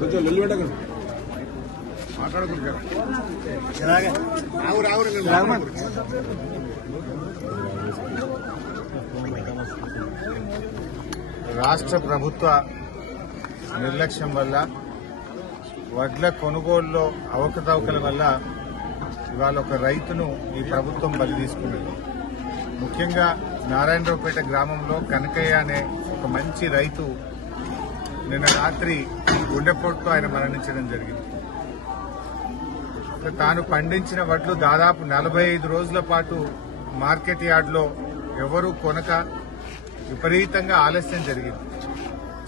కొంచెం నిలబెట్టకండి మాట్లాడుకుంటారు. రాష్ట్ర ప్రభుత్వ నిర్లక్ష్యం వల్ల వడ్ల కొనుగోలులో అవకతవకల వల్ల ఇవాళ ఒక రైతును ఈ ప్రభుత్వం బలి తీసుకున్నది. ముఖ్యంగా నారాయణరావుపేట గ్రామంలో కనకయ్య అనే ఒక మంచి రైతు నిన్న రాత్రి గుండెపోటుతో ఆయన మరణించడం జరిగింది. తాను పండించిన వడ్లు దాదాపు 45 రోజుల పాటు మార్కెట్ యార్డ్లో ఎవరూ కొనక విపరీతంగా ఆలస్యం జరిగింది.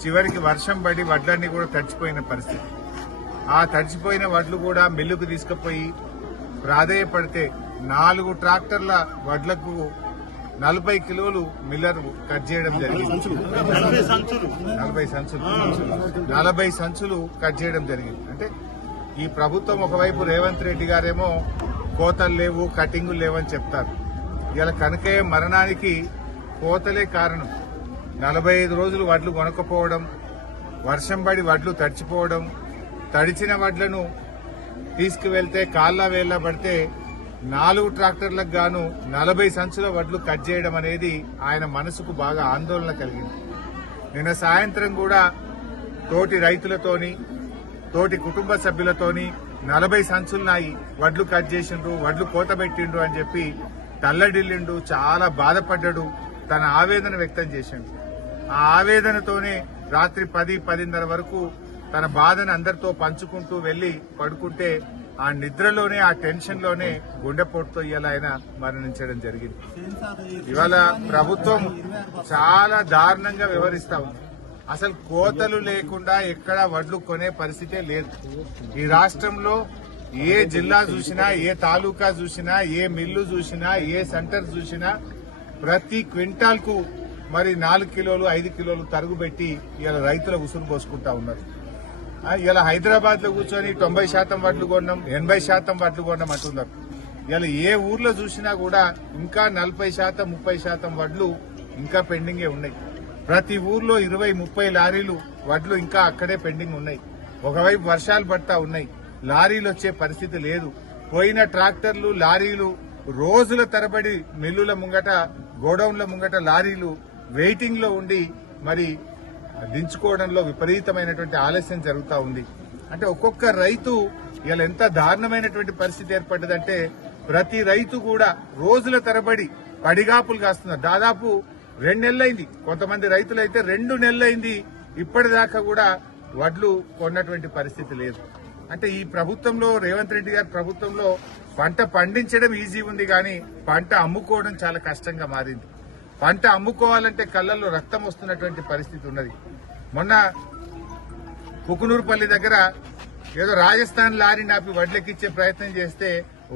చివరికి వర్షం పడి వడ్లన్నీ కూడా తడిచిపోయిన పరిస్థితి. ఆ తడిచిపోయిన వడ్లు కూడా మిల్లుకు తీసుకుపోయి ప్రాధేయపడితే 4 ట్రాక్టర్ల వడ్లకు 40 కిలోలు మిల్లర్ కట్ చేయడం జరిగింది. 40 సంచులు కట్ చేయడం జరిగింది. అంటే ఈ ప్రభుత్వం ఒకవైపు రేవంత్ రెడ్డి గారేమో కోతలు లేవు, కటింగులు లేవని చెప్తారు. ఇలా కనకయ్య మరణానికి కోతలే కారణం. 45 రోజులు వడ్లు కొనకపోవడం, వర్షం పడి వడ్లు తడిచిపోవడం, తడిచిన వడ్లను తీసుకువెళ్తే కాళ్ళ వేళ్ళ పడితే 4 ట్రాక్టర్లకు గాను 40 సంచుల వడ్లు కట్ చేయడం అనేది ఆయన మనసుకు బాగా ఆందోళన కలిగింది. నిన్న సాయంత్రం కూడా తోటి రైతులతోని, తోటి కుటుంబ సభ్యులతోని 40 సంచులున్నాయి, వడ్లు కట్ చేసిండ్రు, వడ్లు కోత పెట్టిండ్రు అని చెప్పి తల్లడిల్లిండు, చాలా బాధపడ్డాడు, తన ఆవేదన వ్యక్తం చేసిండు. ఆ ఆవేదనతోనే రాత్రి 10-10:30 వరకు తన బాధను అందరితో పంచుకుంటూ వెళ్లి పడుకుంటే ఆ నిద్రలోనే, ఆ టెన్షన్ లోనే గుండెపోటుతో ఇవాళ ఆయన మరణించడం జరిగింది. ఇవాళ ప్రభుత్వం చాలా దారుణంగా వ్యవహరిస్తా ఉంది. అసలు కోతలు లేకుండా ఎక్కడ వడ్లు కొనే పరిస్థితే లేదు. ఈ రాష్ట్రంలో ఏ జిల్లా చూసినా, ఏ తాలూకా చూసినా, ఏ మిల్లు చూసినా, ఏ సెంటర్ చూసినా ప్రతి క్వింటాల్ కు మరి 4 కిలోలు 5 కిలోలు తరుగుబెట్టి ఇవాళ రైతుల ఉసురు పోసుకుంటా ఉన్నారు. ఇలా హైదరాబాద్ లో కూర్చొని 90% వడ్లు కొన్నాం, 80% వడ్లు కొన్నాం అంటున్నారు. ఇలా ఏ ఊర్లో చూసినా కూడా ఇంకా 40%, 30% వడ్లు ఇంకా పెండింగే ఉన్నాయి. ప్రతి ఊర్లో 20-30 లారీలు వడ్లు ఇంకా అక్కడే పెండింగ్ ఉన్నాయి. ఒకవైపు వర్షాలు పడతా ఉన్నాయి, లారీలు వచ్చే పరిస్థితి లేదు. పోయిన ట్రాక్టర్లు, లారీలు రోజుల తరబడి మిల్లుల ముంగట, గోడౌన్ల ముంగట లారీలు వెయిటింగ్ లో ఉండి మరి దించుకోవడంలో విపరీతమైనటువంటి ఆలస్యం జరుగుతూ ఉంది. అంటే ఒక్కొక్క రైతు ఇలా ఎంత దారుణమైనటువంటి పరిస్థితి ఏర్పడ్డదంటే ప్రతి రైతు కూడా రోజుల తరబడి పడిగాపులు కాస్తున్నారు. దాదాపు 2 నెలలైంది, కొంతమంది రైతులైతే 2 నెలలైంది, ఇప్పటిదాకా కూడా వడ్లు కొన్నటువంటి పరిస్థితి లేదు. అంటే ఈ ప్రభుత్వంలో, రేవంత్ రెడ్డి గారి ప్రభుత్వంలో పంట పండించడం ఈజీ ఉంది కానీ పంట అమ్ముకోవడం చాలా కష్టంగా మారింది. పంట అమ్ముకోవాలంటే కళ్ళల్లో రక్తం వస్తున్నటువంటి పరిస్థితి ఉన్నది. మొన్న కుకునూరుపల్లి దగ్గర ఏదో రాజస్థాన్ లారీ నాపి వడ్లెక్కిచ్చే ప్రయత్నం చేస్తే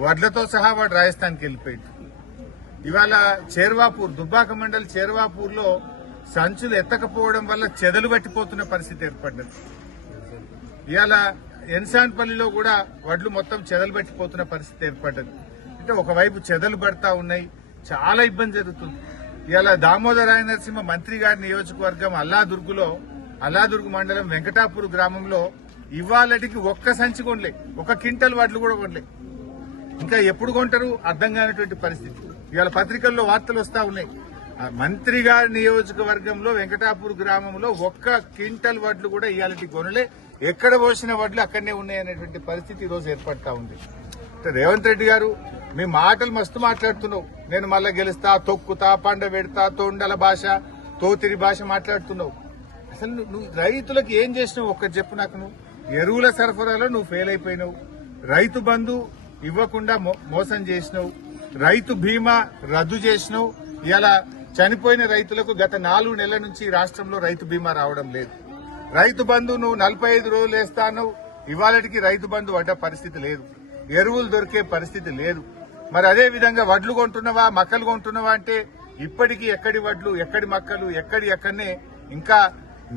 వడ్లతో సహా వాడు రాజస్థాన్కి వెళ్ళిపోయింది. ఇవాళ చేర్వాపూర్, దుబ్బాక మండల్ చేర్వాపూర్ లో సంచులు ఎత్తకపోవడం వల్ల చెదలు పట్టిపోతున్న పరిస్థితి ఏర్పడ్డది. ఇవాళ ఎన్సాన్పల్లిలో కూడా వడ్లు మొత్తం చెదలు పట్టిపోతున్న పరిస్థితి ఏర్పడ్డది. అంటే ఒకవైపు చెదలు పడతా ఉన్నాయి, చాలా ఇబ్బంది జరుగుతుంది. ఇవాళ దామోదరాయ నరసింహ మంత్రి గారి నియోజకవర్గం అల్లాదుర్గు మండలం వెంకటాపూర్ గ్రామంలో ఇవాళటికి ఒక్క సంచి కొనలే, 1 క్వింటల్ వడ్లు కూడా కొనలే. ఇంకా ఎప్పుడు కొంటారు అర్థం కానటువంటి పరిస్థితి. ఇవాళ పత్రికల్లో వార్తలు వస్తా ఉన్నాయి. మంత్రి గారి నియోజకవర్గంలో వెంకటాపూర్ గ్రామంలో 1 క్వింటల్ వడ్లు కూడా ఇవాళకి కొనలే. ఎక్కడ పోసిన వడ్లు అక్కడనే ఉన్నాయనేటువంటి పరిస్థితి ఈ రోజు ఏర్పడతా ఉంది. రేవంత్ రెడ్డి గారు, మీ మాటలు మస్తు మాట్లాడుతున్నావు, నేను మళ్ళా గెలుస్తా, తొక్కుతా, పండ పెడతా, తొండల భాష, తోతిరి భాష మాట్లాడుతున్నావు. అసలు నువ్వు రైతులకు ఏం చేసినావు ఒక్కటి చెప్పు నాకు. నువ్వు ఎరువుల సరఫరాలో నువ్వు ఫెయిల్ అయిపోయినావు, రైతు బంధు ఇవ్వకుండా మోసం చేసినావు, రైతు బీమా రద్దు చేసినావు. ఇలా చనిపోయిన రైతులకు గత 4 నెలల నుంచి రాష్ట్రంలో రైతు బీమా రావడం లేదు. రైతు బంధు నువ్వు 45 రోజులు వేస్తాను, ఇవాళకి రైతు బంధు పడ్డ పరిస్థితి లేదు, ఎరువులు దొరికే పరిస్థితి లేదు. మరి అదే విధంగా వడ్లు కొంటున్నావా, మక్కలు కొంటున్నావా అంటే ఇప్పటికీ ఎక్కడి వడ్లు, ఎక్కడి మక్కలు, ఎక్కడనే ఇంకా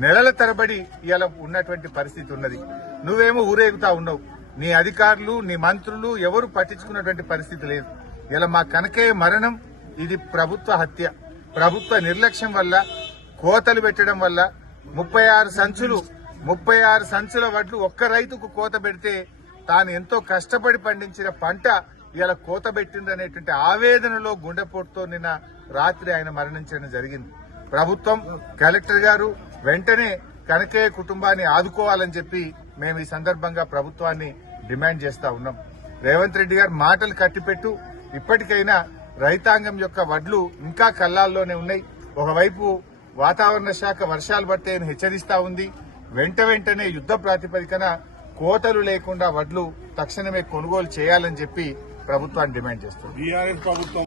నెలల తరబడి ఇలా ఉన్నటువంటి పరిస్థితి ఉన్నది. నువ్వేమో ఊరేగుతా ఉన్నావు, నీ అధికారులు, నీ మంత్రులు ఎవరు పట్టించుకున్నటువంటి పరిస్థితి లేదు. ఇలా మా కనకయ్య మరణం ఇది ప్రభుత్వ హత్య, ప్రభుత్వ నిర్లక్ష్యం వల్ల, కోతలు పెట్టడం వల్ల, 36 సంచుల వడ్లు ఒక్క రైతుకు కోత పెడితే తాను ఎంతో కష్టపడి పండించిన పంట ఇలా కోత పెట్టిందనేటువంటి ఆవేదనలో గుండెపోటుతో నిన్న రాత్రి ఆయన మరణించడం జరిగింది. ప్రభుత్వం కలెక్టర్ గారు వెంటనే కనకయ్య కుటుంబాన్ని ఆదుకోవాలని చెప్పి మేము ఈ సందర్భంగా ప్రభుత్వాన్ని డిమాండ్ చేస్తా ఉన్నాం. రేవంత్ రెడ్డి గారు మాటలు కట్టిపెట్టు, ఇప్పటికైనా రైతాంగం యొక్క వడ్లు ఇంకా కల్లాల్లోనే ఉన్నాయి. ఒకవైపు వాతావరణ శాఖ వర్షాలు పడితే హెచ్చరిస్తా ఉంది. వెంటనే యుద్ధ ప్రాతిపదికన కోతలు లేకుండా వడ్లు తక్షణమే కొనుగోలు చేయాలని చెప్పి ప్రభుత్వాన్ని డిమాండ్ చేస్తుంది. బీఆర్ఎస్ ప్రభుత్వం